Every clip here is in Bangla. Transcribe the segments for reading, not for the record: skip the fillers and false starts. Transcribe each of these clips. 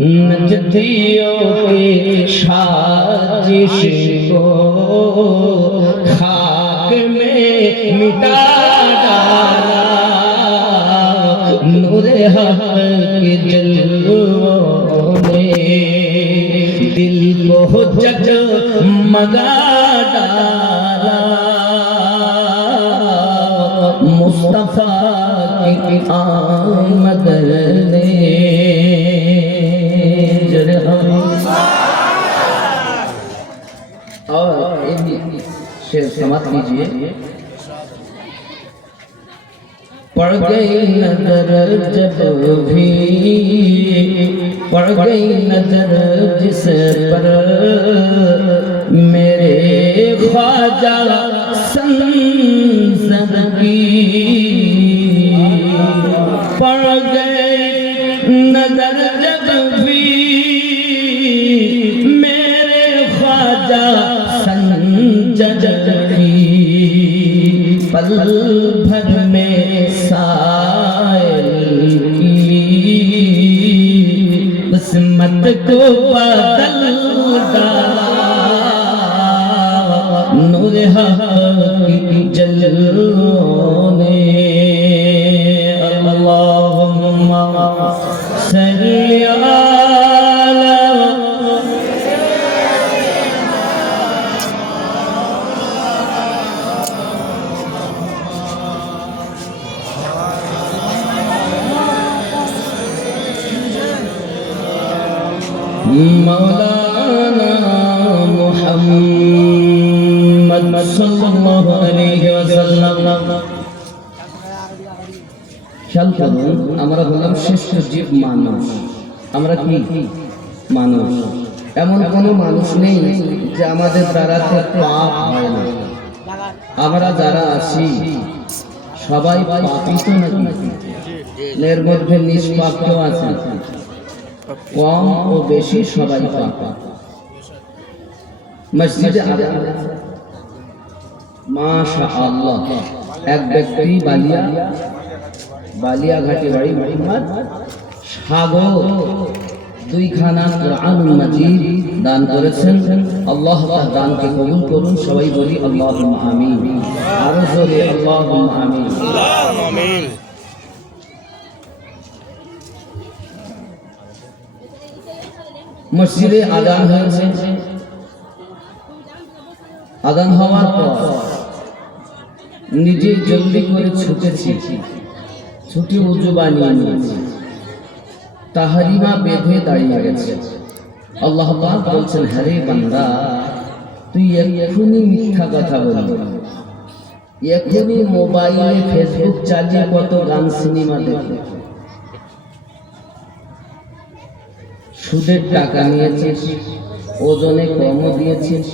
नजदियों की साजिश को खाक में मिटा डाला, नूरे हक के जलवों ने दिल को जगमगा डाला। मुस्तफा की आमद ने और शेर समाप्त कीजिए। पड़ गई नजर जब भी, पड़ गई नजर जिस पर मेरे ख्वाजा संसद की, पड़ गई नजर जब भी मेरे ख्वाजा संसद की, पल भर में साइल की किस्मत को बदल डाला। नूर हक की जलवों ने अल्लाहुम्मा सल्ली अला मौलाना मुहम्मद सल्लल्लाहु अलैहि वसल्लम। খেয়াল করুন, আমরা হলাম শ্রেষ্ঠ জীব মানুষ। আমরা কি মানুষ? এমন কোনো মানুষ নেই যে আমাদের দ্বারা পাপ হয় না। আমরা যারা আছি সবাই পাপী তো নাকি? এর মধ্যে নিষ্পাপ কেউ আছে? কম ও বেশি সবাই পাপী। মসজিদে মাশাআল্লাহ এক ব্যক্তি বালিয়াঘাটে বাড়ি, মোহাম্মদ সাগর 2খানা কুরআনুল মাজিদ দান করেছেন। আল্লাহ তাআলা দানকে কবুল করুন। সবাই বলি আল্লাহুম্মা আমিন। আরো জোরে আল্লাহুম্মা আমিন। আল্লাহুম্মা আমিন। মসজিদে আযান হয়েছে। আযান হওয়ার পর নিজে জলদি করে ছুটেছি, ছুটি ওযু বানিয়ে নিয়েছি, তাহরিমা বেঁধে দাঁড়িয়ে গেছে। আল্লাহ পাক বলছেন, হ্যাঁ বান্দা, তুই এখনই মিথ্যা কথা বলবি, এখনই মোবাইলে ফেসবুক চালিয়ে কত গান সিনেমা দেখে, সুদের টাকা নিয়েছিস, ওজনে কম দিয়েছিস,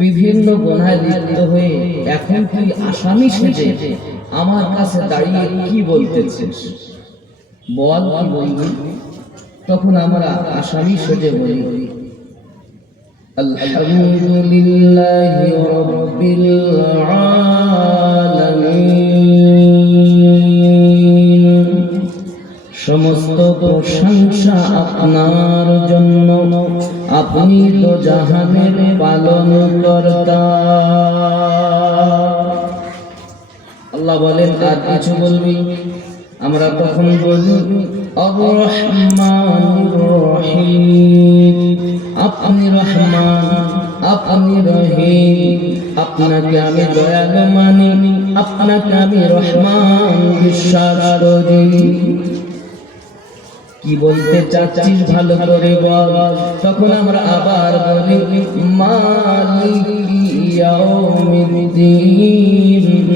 বিভিন্ন গুনাহে লিপ্ত হয়ে এখন তুই আসামি সেজে আমার কাছে দাঁড়িয়ে কি বলতেছিস? বল, কি বলবি? তখন আমরা আসামি সেজে বলি, আলহামদুলিল্লাহি রাব্বিল আলামিন। সমস্ত প্রশংসা আপনার জন্য, আপনি তো জাহানের পালনকর্তা। আল্লাহ বলেন, আর কিছু বলবি? আমরা তখন বলি, আর রহমানির রহিম। আপনি রহমান, আপনি রহিম, আপনাকে আমি দয়ালু মানি, আপনাকে আমি রহমান বিশ্বাস করি। কি বলতে চাচ্ছিস ভালো করে বল। তখন আমরা আবার বলি, মালিকি ইয়াউমিদ্দিন।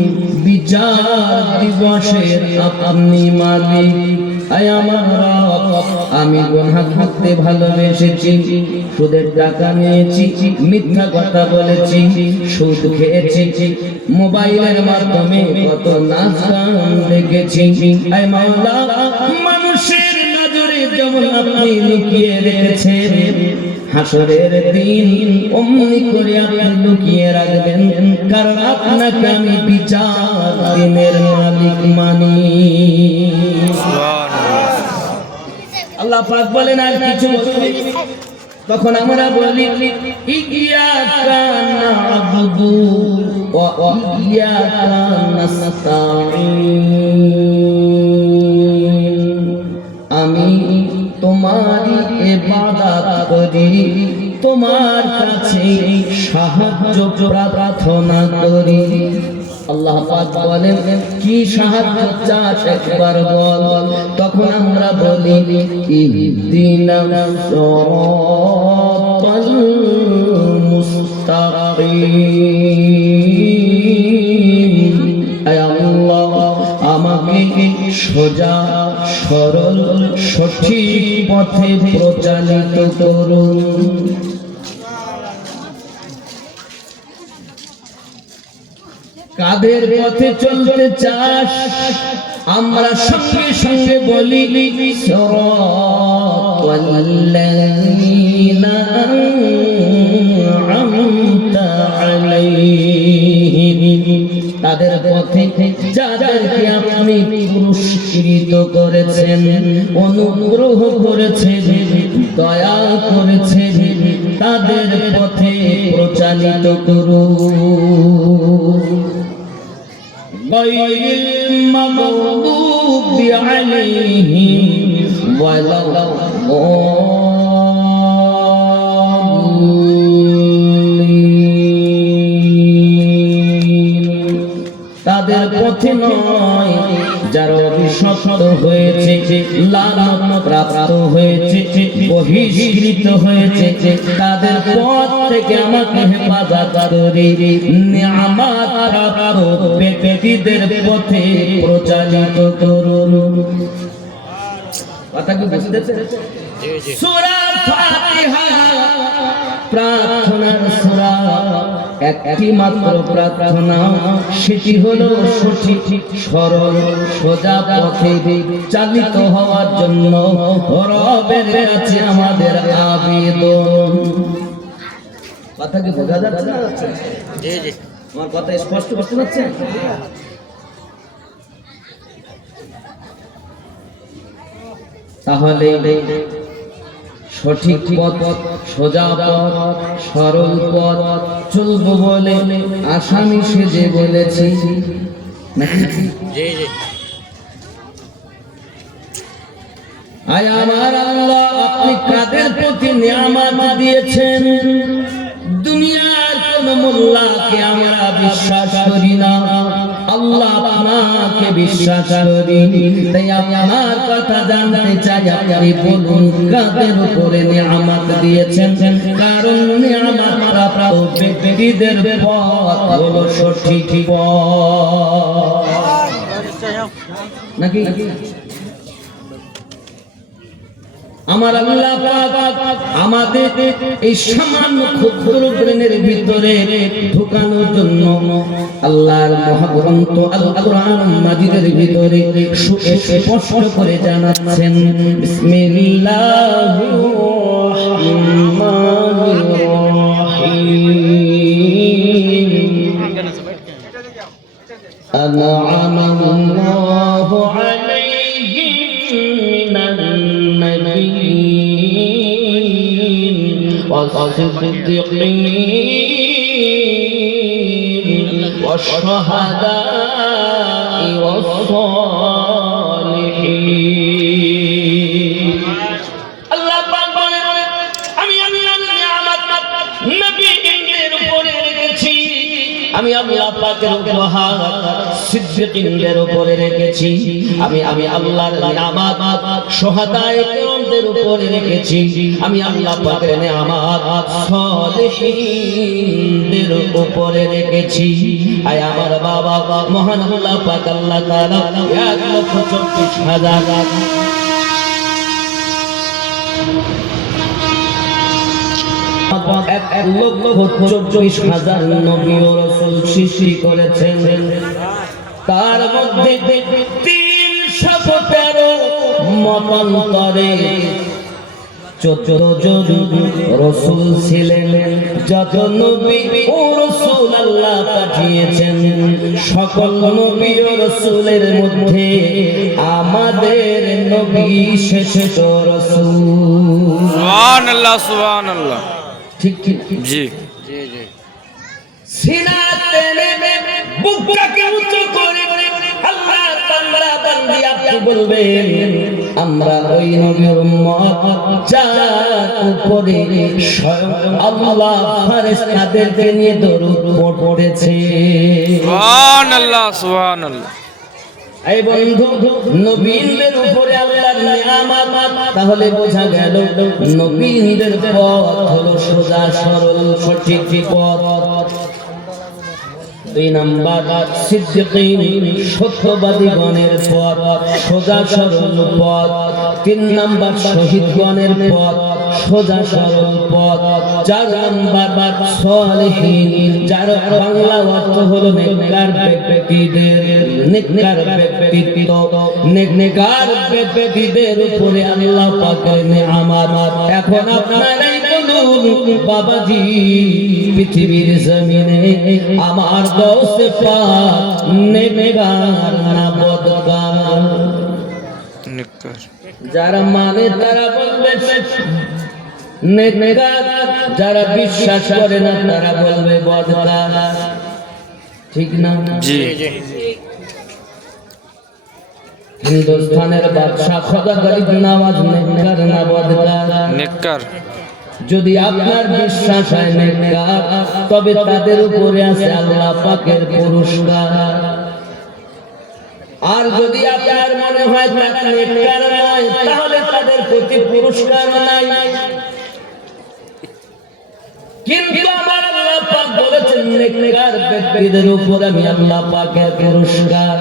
বিচার দিবসের আপনি মালিক। আয় আমার রব, আমি গুনাহ করতে ভালোবেসেছি, সুদের টাকা নিয়েছি, মিথ্যা কথা বলেছি, সুদ খেয়েছি, মোবাইলের মাধ্যমে কত নাচ গান দেখেছি। আয় মাওলা, মানুষের নজরে যেমন আপনি লুকিয়ে রেখেছেন, হাসরের দিন অমনি করে আপনি লুকিয়ে রাখবেন, কারণ আপনাকে আমি বিচার দিনের মালিক মানি। আল্লাহ পাক বলেন আর কিছু বলবে, তখন আমরা বলি ইয়্যাকা না'বুদু ওয়া ইয়্যাকা নাস্তাঈন, আমি তোমারই ইবাদত করি, তোমার কাছে সাহায্য প্রার্থনা করি। আল্লাহ পাক বলেন কি সাহায্য চাস একবার বল, তখন আমরা বলি ইহদিনাস সিরাতাল মুস্তাকিম, আয় আল্লাহ আমাকে সোজা সরল সঠিক পথে পরিচালিত করুন। কাদের পথে চলতে চাস? আমরা সঙ্গে সঙ্গে বলি সিরাতাল্লাযীনা আন'আমতা আলাইহিম, তাদের পথে যাদেরকে আপনি পুরস্কৃত করেছেন, অনুগ্রহ করেছেন, দয়া করেছেন, তাদের পথে পরিচালিত করুন। গায়রিল মাগদুবি আলাইহিম ওয়ালাদ-দাল্লিন, তাদের পথে নয় যারা অভিশপ্ত হয়েছে, লানত প্রাপ্ত হয়েছে, বহিষ্কৃত হয়েছে, তাদের পথ থেকে আমাকে হেফাজত করে নিয়ামত প্রাপ্ত ব্যক্তিদের পথে পরিচালিত করুন। কথা কি বুঝতে পেরেছেন? সূরা ফাতিহা প্রার্থনার সূরা, একটি মাত্র প্রার্থনা, সেটি হলো সঠিক সরল সোজা পথে চালিত হওয়ার জন্য রবের কাছে আমাদের আবেদন। কথা কি বোঝা যাচ্ছে না? জি জি, আমার কথা স্পষ্ট বুঝতে পারছেন? তাহলে সঠিক পথ, সোজা পথ, সরল পথ চলবো বলে আসামি সেজে বলেছি নাকি? আয় আমার আল্লাহ, আপনি কাদের প্রতি নিয়ামত দিয়েছেন? দুনিয়ার কোন মোল্লাকে আমরা বিশ্বাস করি না, আল্লাহ আপনাকে বিশ্বাস করি। তাই আমার কথা জানতে চাই, আপনি বলুন কাদের উপরে নিয়ামত দিয়েছেন? কারণ নিয়ামত প্রাপ্ত ব্যক্তিদের পথ হলো সঠিক পথ নাকি? আমার আল্লাহ পাক আমাদের এই সামান্য ক্ষুদ্র ব্রেনের ভিতরে ঢোকানোর জন্য আল্লাহর মহাগ্রন্থ আল কোরআন মাজিদের ভিতরে স্পষ্ট করে জানাচ্ছেন, বিসমিল্লাহির রহমানির রহিম, আন'আমাল্লাহু আলাইহিম মিনান والصديقين والشهداء والصالحين। আল্লাহ পাক বলেন আমি আল্লাহর নিয়ামত নবীদের উপরে রেখেছি, আমি আল্লাহ পাকের উপহার সিদ্দিকীনদের উপরে রেখেছি, আমি আল্লাহর নিয়ামত শুহাদায়ে কিরামদের উপরে রেখেছি, আমি আল্লাহ পাকের নিয়ামত সালেহীনদের উপরে রেখেছি। আয় আমার বাবা, মহান আল্লাহ পাক আল্লাহ তাআলা 1,24,000 1,24,000 নবী ও রাসূল সৃষ্টি করেছেন, তার মধ্যে 313 মতান্তরে 14 জন রাসূল ছিলেন। যত নবী ও রাসূল আল্লাহ পাঠিয়েছেন, সকল নবী ও রাসূলের মধ্যে আমাদের নবী শ্রেষ্ঠ রাসূল। সুবহানাল্লাহ সুবহানাল্লাহ। ঠিক ঠিক জি সিনাতে নেমে বুকটাকে উঁচু করে আল্লাহ বান্দা বান্দি আপনি বলবেন, আমরা ওই নবীর উম্মত যার উপরে স্বয়ং আল্লাহ ফেরেশতাদেরকে নিয়ে দরুদ পড়েছে। সুবহানাল্লাহ সুবহানাল্লাহ। এই বন্ধু, নবীদের উপরে আল্লাহর নিয়ামত, তাহলে বোঝা গেল নবীদের পথ হলো সোজা সরল সঠিক পথ। 2 নাম্বার সিদ্দিকীন সত্যবাদীগণের পথ, সোজা সরল পথ। 3 নাম্বার শহীদগণের পথ, সোজা সরল পথ। 4 নাম্বার সালেহীন, যার বাংলা অর্থ হলো নেককার ব্যক্তিদের, নেককার ব্যক্তিত্ব, নেককার ব্যক্তিদের উপরে আল্লাহ পাকের নিয়ামত। এখন আপনারাই বলুন বাবাজি, পৃথিবীর জমিনে আমার দোস্ত পাক নেককার না বদকার? নেককার। যারা মানে তারা বলবে নেককার, যারা বিশ্বাস করে না তারা বলবে বদকার। ঠিক না? জি হিন্দুস্তানের বাদশা খোদা গরিব নওয়াজ নেককার না বদকার? নেককার। যদি আপনার বিশ্বাস হয় নেককার, তবে তাদের উপরে আছে আল্লাহ পাকের পুরস্কার। আর যদি আপনার মনে হয় তারা নেককার নয়, তাহলে তাদের প্রতি পুরস্কার নাই। কিন্তু আমার আল্লাহ পাক বলেছেন নেককার ব্যক্তিদের উপর আমি আল্লাহ পাকের পুরস্কার।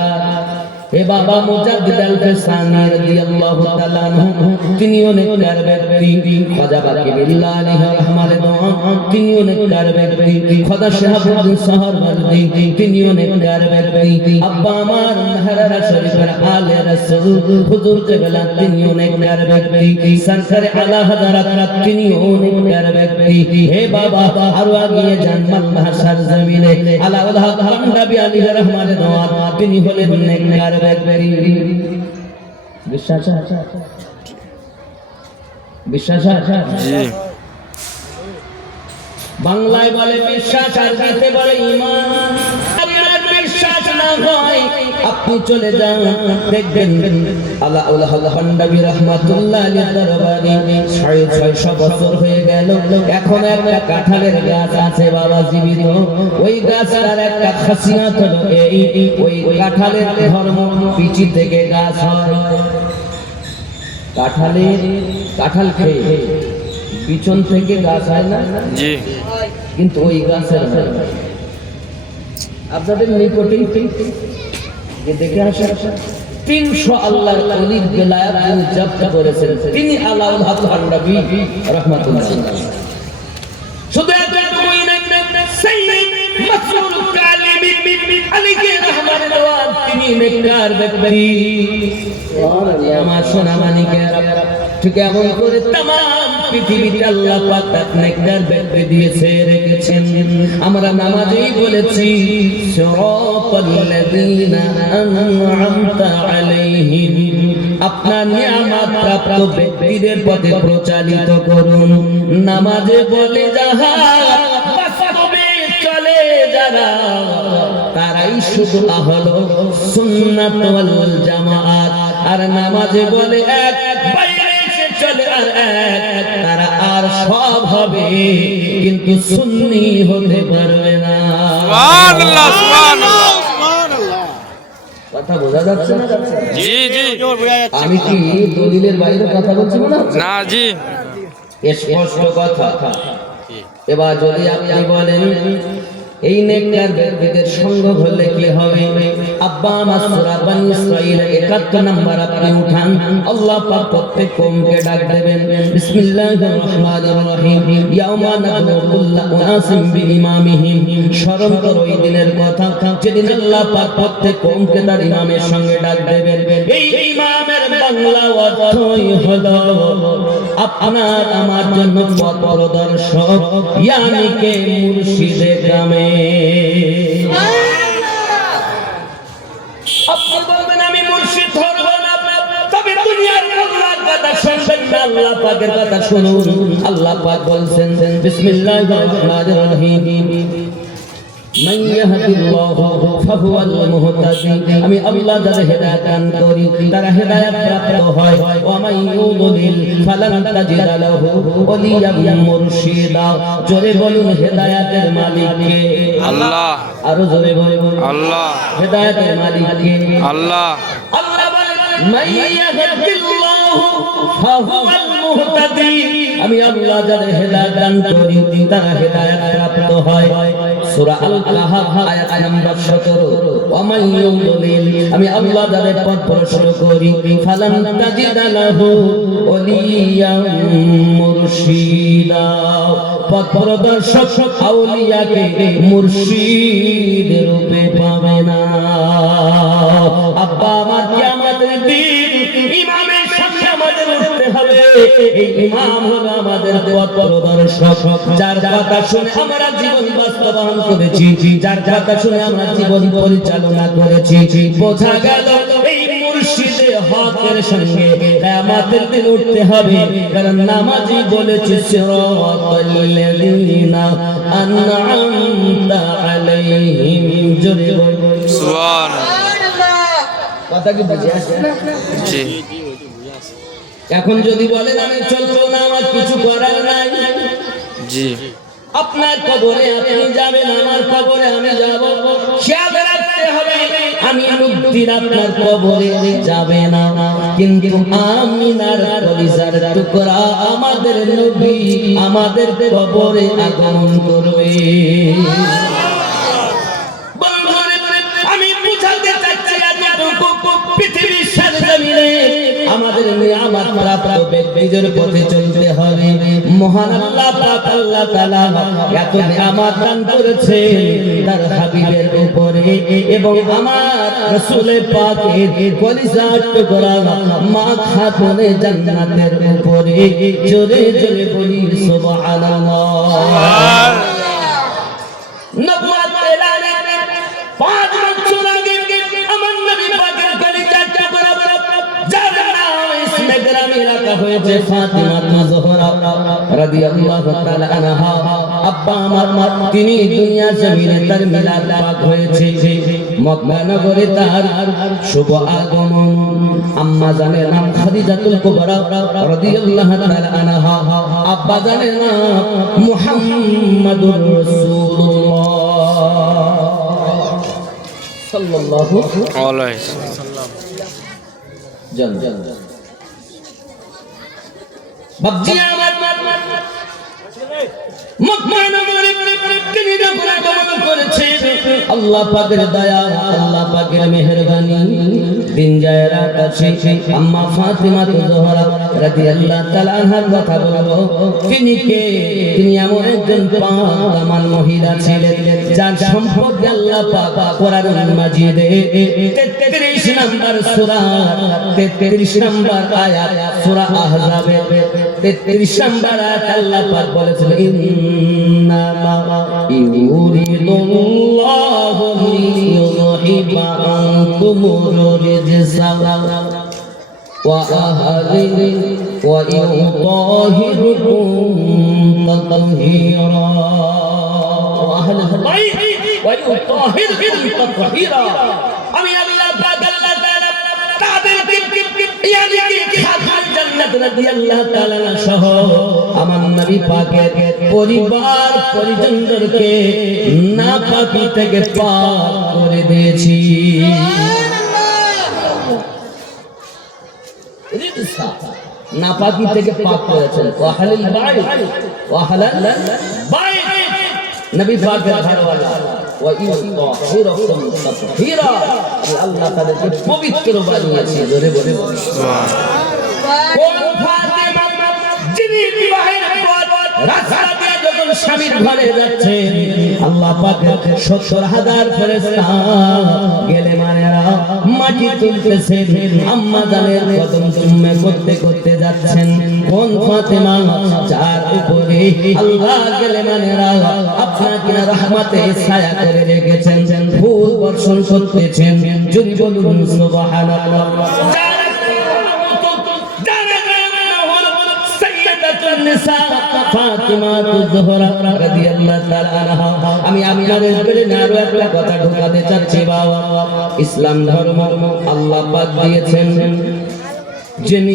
এ বাবা মুজাদ্দিদ আল-ফিসানি রাদিয়াল্লাহু তাআলা আনহু, তিনিও নেককার ব্যক্তি। খাজা বাকি বিল্লাহ আলাইহি রহমাতুল্লাহ দোয়া, তিনিও নেককার ব্যক্তি। খাজা শাহাবুদ্দিন সাহারওয়ার্দী, তিনিও নেককার ব্যক্তি। আব্বা আমার মেহরারা শরীফের আলে রাসূল হুজুর কিবলা, তিনিও নেককার ব্যক্তি। সরকারে আলা হযরত, তিনিও নেককার ব্যক্তি। হে বাবা, আরো আগিয়ে যান মাদ্রাসার জমিনে আলাউল হক বান্দাবি আলাইহি রহমাতুল্লাহ দোয়া, তিনি হলেন নেককার ব্যক্তি। বিশ্বাস আছে? বিশ্বাস আছে? জি বাংলায় বলে বিশ্বাস, আর গাতে বলে ঈমান। আপনার বিশ্বাস না হয় আপনি চলে যান, দেখবেন আলাউল হক বান্দাবি রাহমাতুল্লাহ আলাইহি দরবারে 650 বছর হয়ে গেল, এখন একটা কাঁঠালের গাছ আছে বাবা জীবিত। ওই গাছটার একটা খাসিয়াত হলো এই, ওই কাঁঠালের ধর্ম পিচি থেকে গাছ হয়। কাঁঠাল খেয়ে পিছন থেকে গাছ হয় না? জি কিন্তু ওই গাছের আপনাদের নিকটেই যে দেখে আসে 300 আল্লাহর ওলির বেলায়াত যিনি জব্দ করেছেন, তিনি আলাউল হক বান্দাবি রাহমাতুল্লাহ। শুধু এতটুকুই না, সাইয়্যিদ মাসউল কালিমি আলাইহি রাহমাতুল্লাহ, তিনি নেককার ব্যক্তি। আমার সোনা মানিকেরা, ঠিক এমন করে তামাম পৃথিবীতে আল্লাহ পাক তার নেককার ব্যক্তি দিয়েছে রেখেছেন। আমরা নামাজেই বলেছি সিরাতাল্লাযীনা আন'আমতা আলাইহিম, আপনার নিয়ামত প্রাপ্ত ব্যক্তিদের পথে প্রচালিত করুন। নামাজে বলে যাহা, বাস্তবে চলে যারা, তারাই শুধু আহলে সুন্নাত ওয়াল জামাআত। আর নামাজে বলে এক, বাইরে এসে চলে আর এক, তারা আর সব হবে কিন্তু সুন্নি হতে পারবে না। সুবহানাল্লাহ সুবহানাল্লাহ। কথা বোঝা যাচ্ছে না? জি জি আমি কি দলিলের বাইরে কথা বলছি না? না জি স্পষ্ট কথা। এবার যদি আপনি বলেন এই নেককার ব্যক্তিদের সঙ্গ হলে কি হবে? আব্বা আমার সূরা বনী ইসরাঈল 71 নম্বর আপনি উঠান, আল্লাহ পাক প্রত্যেক কওমকে ডাক দেবেন, বিসমিল্লাহির রহমানির রহিম, ইয়াউমা নাদউ কুল্লা উনাসিম বিইমামিহিম। স্মরণ করো ওই দিনের কথা, যেদিন আল্লাহ পাক প্রত্যেক কওমকে তার ইমামের সঙ্গে ডাক দেবেন। এই ইমামের বাংলা অর্থই হলো আপনার আমার জন্য পথ প্রদর্শক ইয়ানি কে মুর্শিদে গ্রামে। আপনি বলবেন আমি মুর্শিদ ধরব না, তবে দুনিয়ার আল্লাহর কথা শুনবেন না, আল্লাহ পাকের কথা শুনুন। আল্লাহ পাক বলছেন বিসমিল্লাহির রহমানির রহিম, মান ইয়াহদিল্লাহু ফাহুয়াল মুহতাদি। আমি আল্লাহ যাদের হেদায়েত দান করি তারা হেদায়েত প্রাপ্ত হয়। ওয়া মান ইউদ্লিল ফালান তাজিদা লাহু ওয়ালিয়াম মুরশিদা। জোরে বলুন হেদায়েতের মালিক কে? আল্লাহ। আরো জোরে বলুন আল্লাহ। হেদায়েতের মালিক কে? আল্লাহ। আল্লাহ বলেন মান ইয়াহদিল্লাহু ফাহুয়াল মুহতাদি। আমি আল্লাহ যাদের হেদায়েত দান করি তারা হেদায়েত প্রাপ্ত হয়। সূরা আল কাহাফ আয়াত নাম্বার 17। ওয়া মান ইউদ্লিল, আমি আল্লাহ যাদের পথ ভ্রষ্ট করি ফালান তাজিদা লাহু ওয়ালিয়াম মুরশিদা। পথ প্রদর্শক আউলিয়াকে মুর্শিদ রূপে পাবে না। আব্বা আমার কিয়ামতের দিন ইমামের সামনে আমাদের উঠতে হবে। এই ইমাম হলো আমাদের পথ প্রদর্শক, যার কথা শুনে আমরা জীবন বাস্তবায়ন করেছি, যার কথা শুনে আমরা জীবন পরিচালনা করেছি। বোঝা গেল এই মুর্শিদে হকের সঙ্গে কিয়ামতের দিন উঠতে হবে। কারণ নামাজি বলেছে সিরাতাল লাযিনা আন'আমতা আলাইহিম। জোরে বলুন সুবহানাল্লাহ। কথা কি বুঝে আসছে? জি। এখন যদি বলেন আমি চলবো না, আমার কিছু করার নাই, জি, আপনার কবরে আপনি যাবেন, আমার কবরে আমি যাব। খেয়াল রাখতে হবে আমি মুক্তির আপনার কবরে যাবে না, কিন্তু আমিনার কলিজার টুকরা আমাদের নবী আমাদের কবরে আগমন করবে। আমি বুঝাতে চাচ্ছি পৃথিবীর সারজমিনে আমাদের নিয়ামত প্রাপ্ত ব্যক্তিদের পথে চলতে হবে। মহান আল্লাহ পাক আল্লাহ তাআলা এত নিয়ামত দান করেছেন তার হাবিবের উপরে, এবং আমার রাসূল পাকের কলিজার টুকরা মা খাতুনে জান্নাতের উপরে। জোরে জোরে বলি সুবহানাল্লাহ। নবুয়ত এলানে 5 বছর আগে আমার নবী পাকের কলিজার টুকরা যার নাম ইসমে গ্রামে রাখা হয়েছে ফাতিমা জোহরা রাদিয়াল্লাহু তাআলা আনহা। আব্বা আমার তিনি দুনিয়া জমিনে তার মিলাদ পাক হয়েছে। মক্কা নগরে তার শুভ আগমন। আম্মা জানের নাম খাদিজাতুল কুবরা রাদিয়াল্লাহু তাআলা আনহা। আব্বা জানের নাম মুহাম্মাদুর রাসূলুল্লাহ সাল্লাল্লাহু আলাইহি ওয়াসাল্লাম। জান জান বাবজি আমার মক্কা নগরে তিনি যখন আগমন করেছে, আল্লাহ পাকের দয়া, আল্লাহ পাকের মেহেরবানি, দিন যায় রাত আছে। আম্মা ফাতিমা জোহরা রাদিয়াল্লাহু তাআলা আনহার কথা বলবো। তিনি কে? তিনি এমন একজন পাক দামান মহিলা ছিলেন যার সম্পর্কে আল্লাহ পাক কোরআন মাজিদে 33 নম্বর সূরা 33 নম্বর আয়াত সূরা আহজাবের 33 নম্বর আয়াত আল্লাহ পাক বলেছেন ইন্নামা ইউরিদুল্লাহু লিইয়ুযহিবা আনকুমুর রিজসা ওয়া আহলি ওয়া ইউতাহিরুকুম তাতহীরা। আহলি বাইত ওয়া ইউতাহিরুকুম তাতহীরা। আমি আল্লাহ পাক আল্লাহ তাআলা তাদেরকে ইয়ানি খাতুন জান্নাত রাদিয়াল্লাহু তাআলা সহ আমার নবী পাকের পরিবার পরিজনদেরকে নাপাকি থেকে পাক করে দিয়েছি। নাপাকি থেকে পাক করেছেন। ওয়াহালিল বাইত ওয়াহালাল বাইত নবী পাকের ঘরওয়ালা ওয়া ইউতাহিরুকুম তাতহীরা। আল্লাহ তাদেরকে পবিত্র বানিয়েছে। জোরে বলে সুবহানাল্লাহ। কোন ফাতিমা যিনি বিবাহের পর রাস্তা দিয়ে যখন স্বামীর ঘরে যাচ্ছেন, আল্লাহ পাকের 70,000 ফেরেশতা গেলে মানেরা মাটি তুলতেছেন, আম্মা জানের কদম চুম্মে করতে করতে যাচ্ছেন। কোন ফাতেমা যার উপরে আল্লাহ গেলে মানেরা আপনাকে রহমতে ছায়া করে রেখেছেন, ফুল বর্ষণ করতেছেন। যদি বলুন সুবহানাল্লাহ। আমি আপনাদের আরো একটা কথা ঢোকাতে চাচ্ছি বাবা। ইসলাম ধর্ম আল্লাহ পাক দিয়েছেন, যিনি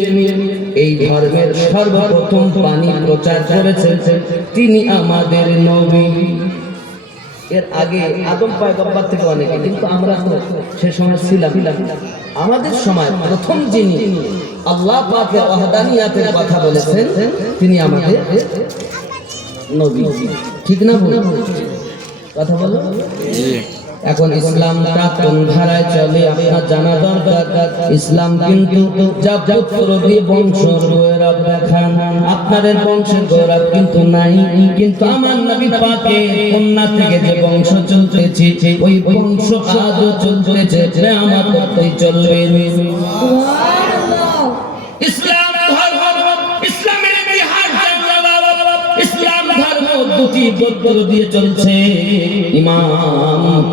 এই ধর্মের সর্বপ্রথম বাণী প্রচার করেছেন তিনি আমাদের নবী। এর আগে আদম পয়গম্বর থেকে অনেকে, কিন্তু আমরা তো সে সময় ছিলাম। আমাদের সময় প্রথম যিনি আল্লাহ পাকের ওয়াহদানিয়াতের কথা বলেছেন তিনি আমাদের নবী। ঠিক না বল? কথা বলো। এখন ইসলামটা কোন ধারায় চলে আপনার জানা দরকার। ইসলাম কিন্তু যা পুত্র দিয়ে বংশ গৌরব দেখান, আপনাদের বংশের গৌরব কিন্তু নাই। কিন্তু আমার নবী পাকের কন্যা থেকে যে বংশ চলতেছে ওই বংশ আজও চলতেছে, আমার করতেই চলবে। ইসলাম ইসলামের ইতিহাস ইসলাম ধর্ম দুটি গোত্র দিয়ে চলছে। ইমাম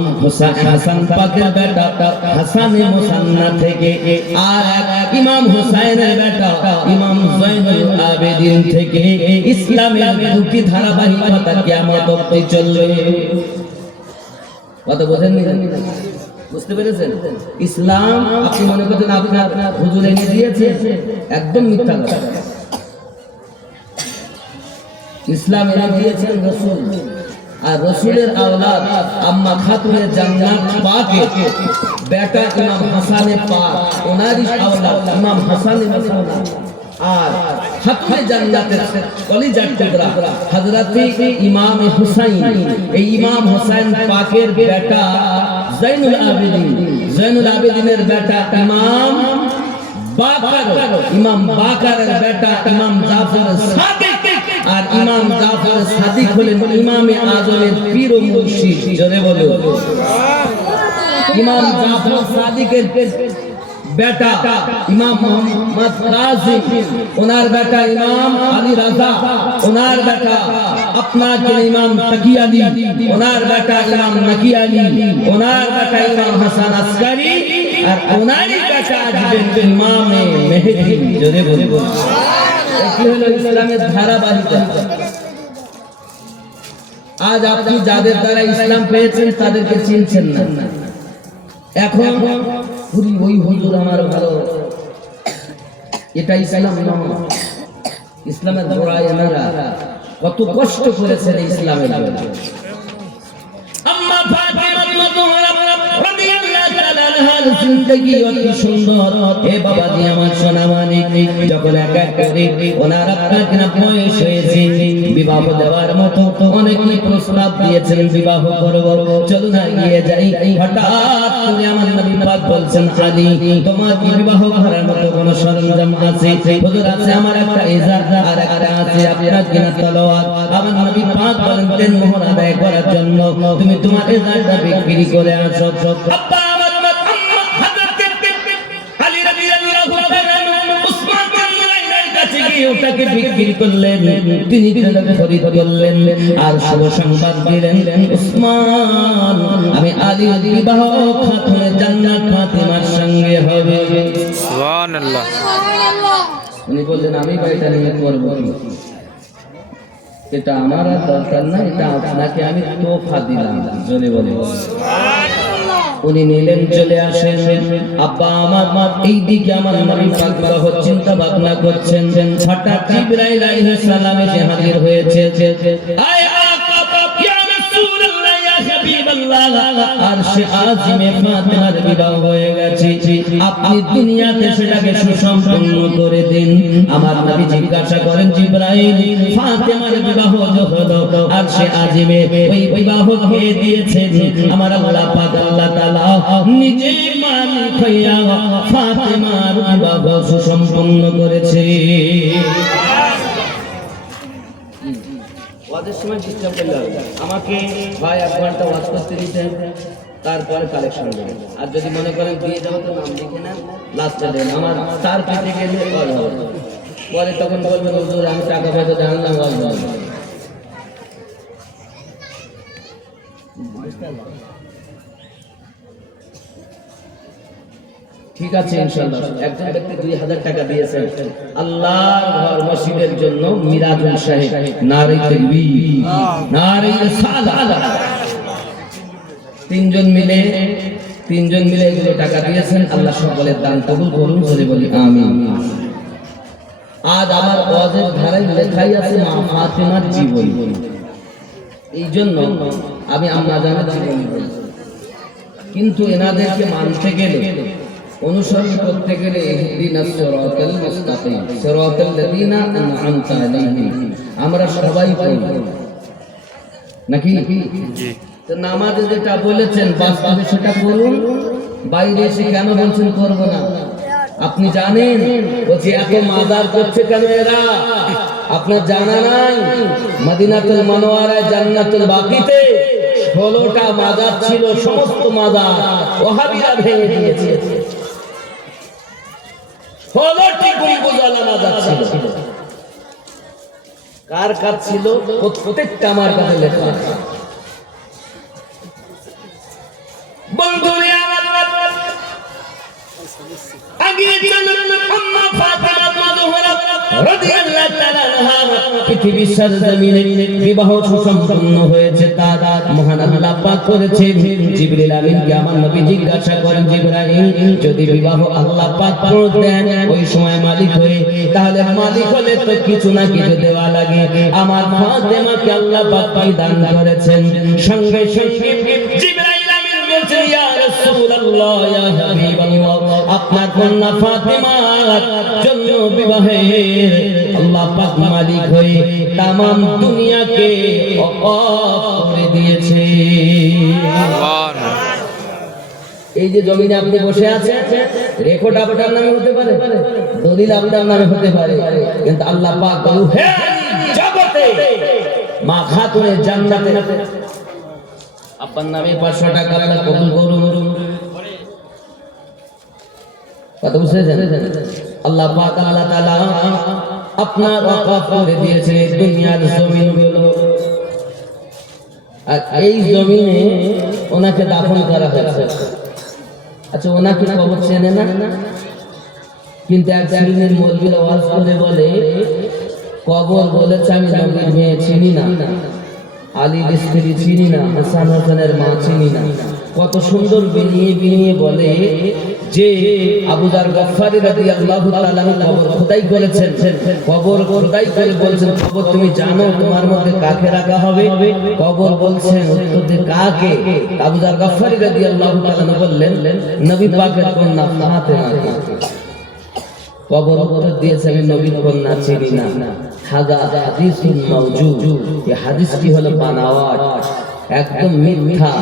হাসান পাকের বেটা হাসানে মুসান্না থেকে, আর ইমাম হুসাইনের বেটা ইমাম জয়নুল আবেদিন থেকে। ইসলামের দুটি ধারাবাহিকতা কিয়ামত অবধি চলবে। কথা বোঝেননি? বুঝতে পেরেছেন? ইসলাম আপনি মনে করছেন আপনার হুজুর এনে দিয়েছে, একদম মিথ্যা কথা। ইসলাম এনে দিয়েছেন রাসূল, আর রাসূলের আওলাদ আম্মা খাতুনে জান্নাত পাকে বেটা ইমাম হাসানে পাক, ওনারই আওলাদ ইমাম হাসানে মুসান্না। আর খাতুনে জান্নাতের কলিজার টুকরা হযরতে ইমাম হুসাইন, এই ইমাম হুসাইন পাকের বেটা জয়নুল আবেদিন, জয়নুল আবেদিনের বেটা ইমাম বাকর, ইমাম বাকরের বেটা ইমাম জাফর সাদিক, আর ইমাম জাফর সাদিক হলেন ইমামে আজমের পীর ও মুর্শিদ। জোরে বলো। ইমাম জাফর সাদিকের বেটা ইমাম মোহাম্মদ কাসিম, ওনার বেটা ইমাম আলী রাজা, ওনার বেটা আপনার ইমাম তাকি আলী, ওনার বেটা ইমাম নাকি আলী, ওনার বেটা ইমাম হাসান আসকারি, আর ওনারই বেটা আসবেন ইমামে মেহেদী। জোরে বলবো। এটি হলো ইসলামের ধারাবাহিকতা। আজ আপনি যাদের দ্বারা ইসলাম পেয়েছেন তাদেরকে চিনছেন না। এখন পুরি ওই হুজুর আমার ভালো, এটা ইসলাম নয়। ইসলামের গোড়ায় এনারা কত কষ্ট করেছেন ইসলামের জন্য। আম্মা ফাতিমা রাদিয়াল্লাহু তাআলা আনহার জিন্দেগি অতি সুন্দর। হে বাবাজি আমার সোনা মানিক, যখন এক এক করে ওনার আপনার বয়স হয়েছে, বিবাহ দেওয়ার মতো অনেকেই প্রস্তাব দিয়েছেন বিবাহ করব, চলো না গিয়ে যাই। হঠাৎ করে আমার নবী পাক বলছেন, আলী তোমার কি বিবাহ করার মতো কোনো সরঞ্জাম আছে? হুজুর আছে, আমার একটা ইজার আর একটা আছে আপনার কিনা তলোয়ার। আমার নবী পাক বলেন, দেন মোহর আদায় করার জন্য তুমি তোমার ইজারটা বিক্রি করে আসো। আব্বা আমার আলী রাদিয়াল্লাহু তাআলা উসমান বিন কাছে গিয়ে ওটাকে বিক্রি করলেন, তিনি খরিদ করলেন আর শুভ সংবাদ দিলেন, উসমান আমি আলীর বিবাহ খাতুনে জান্নাত ফাতিমার সঙ্গে হবে। সুবহানাল্লাহ। উনি বললেন, আমি এটা নিয়ে করব, এটা আমার আর দরকার না, এটা আপনাকে আমি তোফা দিলাম। জোরে বলে উনি নিলেন, চলে আসেন। আব্বা আমার এইদিকে আমার নবী পাক বিবাহ চিন্তা ভাবনা করছেন। হঠাৎ জিবরাইল আলাইহিস সালাম এসে হাজির হয়েছে। আয় ইয়া রাসূলুল্লাহ, ইয়া হাবিবাল্লাহ, আরশে আজিমে ফাতিমার বিবাহ হয়ে গেছে, আপনি দুনিয়াতে সেটাকে সুসম্পন্ন করে দিন। আমার নবী জিজ্ঞাসা করেন, জিবরাইল ফাতিমার বিবাহ হলো আরশে আজিমে, ওই বিবাহ কে দিয়েছেন? আমার আল্লাহ পাক আল্লাহ তাআলা নিজে মালিক হইয়া ফাতিমার বিবাহ সুসম্পন্ন করেছে। ওয়াজের সময় ডিস্টার্ব করলে হবে না। আমাকে ভাই 1 ঘন্টা ওয়াজ করতে দিতেন, তারপরে কালেকশন দেবেন। আর যদি মনে করেন দিয়ে যাবো তো নাম লিখে নেন, লাস্টে দেন। আমার তার পেতে গেলে ওয়াজ হবে, পরে তখন বলবেন হুজুর আমি টাকা পয়সা জানলাম ওয়াজ হবে না। ঠিক আছে ইনশাআল্লাহ। একজন ব্যক্তি 2000 টাকা দিয়েছেন আল্লাহর ঘর মসজিদের জন্য। মিরাজুল সাহেব, নারে তাকবীর, নারে রিসালাত। তিনজন মিলে এগুলো টাকা দিয়েছেন। আল্লাহ সকলের দান কবুল করুন, বলে বলি আমিন। আজ আমার ওয়াজের ধারায় লেখাই আছে মা ফাতেমার জীবন। এই জন্য আমি আম্মা জানের জীবন বলি, কিন্তু এনাদেরকে মানতে গেলে, অনুসরণ করতে গেলে ইহদিনাস সিরাতাল মুস্তাকিম সিরাতাল লাযিনা আন'আমতা আলাইহিম আমরা সবাই পড়ি নাকি? জি। তো নামাজে যেটা বলেছেন বাস্তবে সেটা করুন। বাইরে এসে কেন বলছেন করব না? আপনি জানেন ও যে এত মাজার করছে কেন এরা? আপনার জানা নাই? মদিনাতুল মুনাওয়ারায় জান্নাতুল বাকিতে 16টা মাজার ছিল, সমস্ত মাজার ওয়াহাবিরা ভেঙে দিয়েছে। 16টি গম্বুজওয়ালা মাজার ছিল। কার কার ছিল? প্রত্যেকটা আমার কাছে লেখা আছে। বন্ধুরে আমার আগে চলুন আম্মা ফাতেমা মাযহুরা রাদিয়াল্লাহু তাআলা আনহা পৃথিবীর সরজমিনে বিবাহ সুসম্পন্ন হয়েছে। তার মহান আল্লাহ পাক করেছেন। জিবরিল আমিনকে আমার নবী জিজ্ঞাসা করেন, জিবরাইল যদি বিবাহ আল্লাহ পাক করে দেন ওই সময় মালিক হয়ে, তাহলে মালিক হলে তো কিছু না কিছু দেওয়া লাগে। আমার ফাতেমাকে আল্লাহ পাক কি দান করেছেন? সঙ্গে সঙ্গে জিবরাইল আমিন বলছেন, ইয়া রাসূলুল্লাহ, ইয়া হাবিবাল্লাহ, আপনার কন্যা ফাতেমার জন্য বিবাহের আল্লাহ পাক মালিক হয়ে তাম দুনিয়াকে ওয়াকফ করে দিয়েছে। এই যে জমিনে আপনি বসে আছেন, রেকর্ড আপনার নামে হতে পারে, দলিল আপনার নামে হতে পারে, কিন্তু আল্লাহ পাক রূহের জগতে মা খাতুনের জান্নাতে আপনার নামে 500 টাকা আল্লাহ কবুল করুন। কথা বুঝছেন? আল্লাহ পাক আল্লাহ তাআলা আপনার ওয়াকফ করে দিয়েছে দুনিয়ার জমিনগুলো। আর এই জমিনে ওনাকে দাফন করা হয়েছে। আচ্ছা, ওনাকে কবর চেনে না, কিন্তু এক শ্রেণীর মৌলবীরা ওয়াজ করে বলে কবর বলেছে আমি নবীর মেয়ে চিনি না, আলীর স্ত্রী চিনি না, হাসান হোসেনের মা চিনি না। কত সুন্দর বিনিয়ে বিনিয়ে বলে যে আবু যার গফফারী রাদিয়াল্লাহু তাআলা কবর খোদাই করেছেন। কবর খোদাই করে বলছেন, কবর তুমি জানো তোমার মধ্যে কাকে রাখা হবে? কবর বলছেন উত্তর দিয়ে কাকে? আবু যার গফফারী রাদিয়াল্লাহু তাআলা বললেন নবী পাকের কন্যা ফাতেমাকে। কবর উত্তর দিয়েছে আমি নবীর কন্যা চিনি না। হাযা হাদিসুন মাওজুদ, এই হাদিসটি হলো বানাওয়াট, একদম মিথ্যা।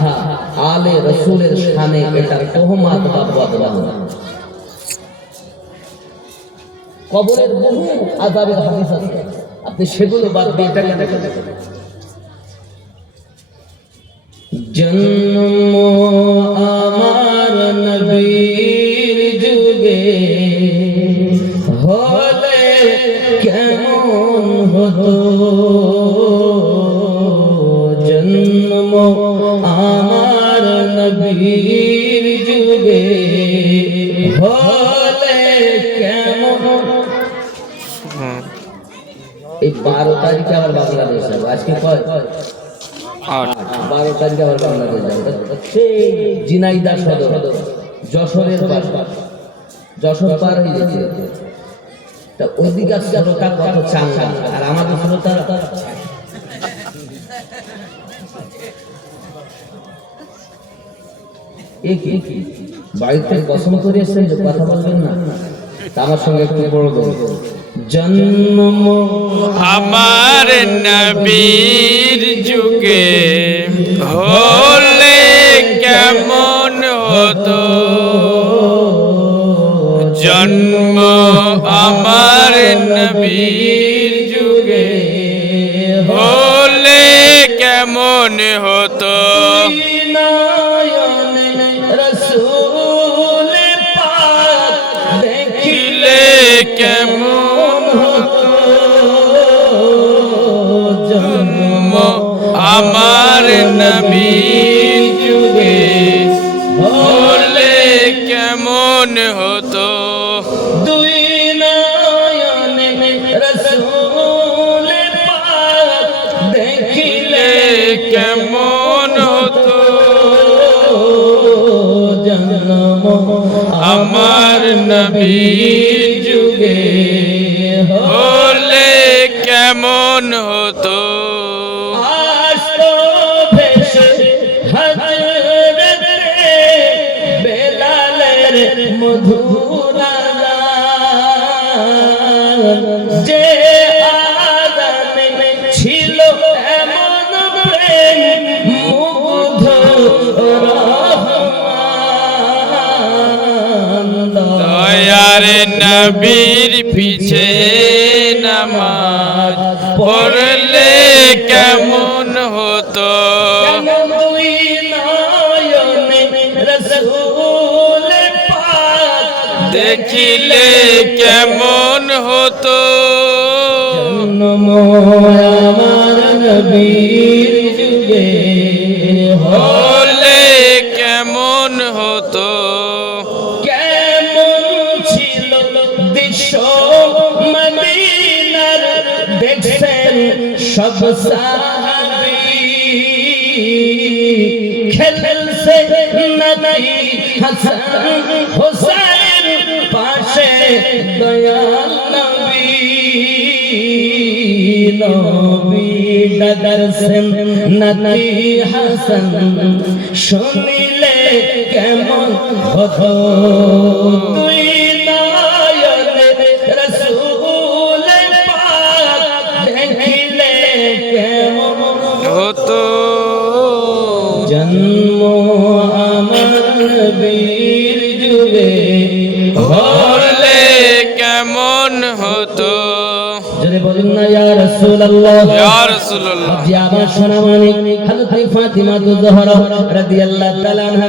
আলে রাসূলের শানে এটা তোহমাত বা বদনাম। কবরের বহু আযাবের হাদিস আছে, আপনি সেগুলো বাদ দিয়ে এটা কেন দেখেন? জন্ম আমার নবীর যুগে হলে কেমন হতো, জন্ম আমার নবীর যুগে হলে কেমন। এই 12 তারিখে আবার বাংলাদেশ যাবো। আজকে কয়? 12 তারিখে আবার বাংলাদেশ যাবো। সেই ঝিনাইদহ সদর, যশোরের পাশ, যশোর পার হয়ে গেছে। তা ওইদিকে শ্রোতা কত চাঙ্গা, আর আমাদের শ্রোতা বাড়িতে কসম করে এসছেন যে কথা বলবেন না, আমার সঙ্গে একটু বড় জন্ম আমার নবীর যুগে হলে কেমন হতো, জন্ম আমার নবীর যুগে হলে কেমন হতো নয়নে রসূল পাক দেখিলে কেমন হতো জন্ম আমার নবীর যুগে হলে কেমন হতো দুই নয়নে রসূল পাক দেখিলে কেমন হতো জন্ম আমার নবীর যুগে হলে কেমন হতো আসতো ভেসে হযরতে বেলালের মধুর আযান, যে আযানে ছিল এমন প্রেম মুগ্ধ রহমান। দয়ার নবীর পিছে নামাজ পড়লে কেমন হতো দুই নয়নে রসূল পাক দেখিলে কেমন হতো জন্ম আমার নবীর যুগে হলে কেমন হতো কেমন ছিল দৃশ্য মদিনার, দেখছেন সব সাহাবী খেলছে নবী হাসান হুসাইন পাশে দয়াল নবী নবী ডাকছেন নবী হাসান, শুনিলে কেমন হতো দুই নয়নে রসূল পাক দেখিলে কেমন হতো জন্ম আমার বীর যুগে হলে কেমন হতো যদি বলুন না ইয়া রাসূলুল্লাহ। ইয়া রাসূলুল্লাহ যে আমার সোনামণি হযরত ফাতিমা তুজ জোহরা রাদিয়াল্লাহু তাআলা আনহা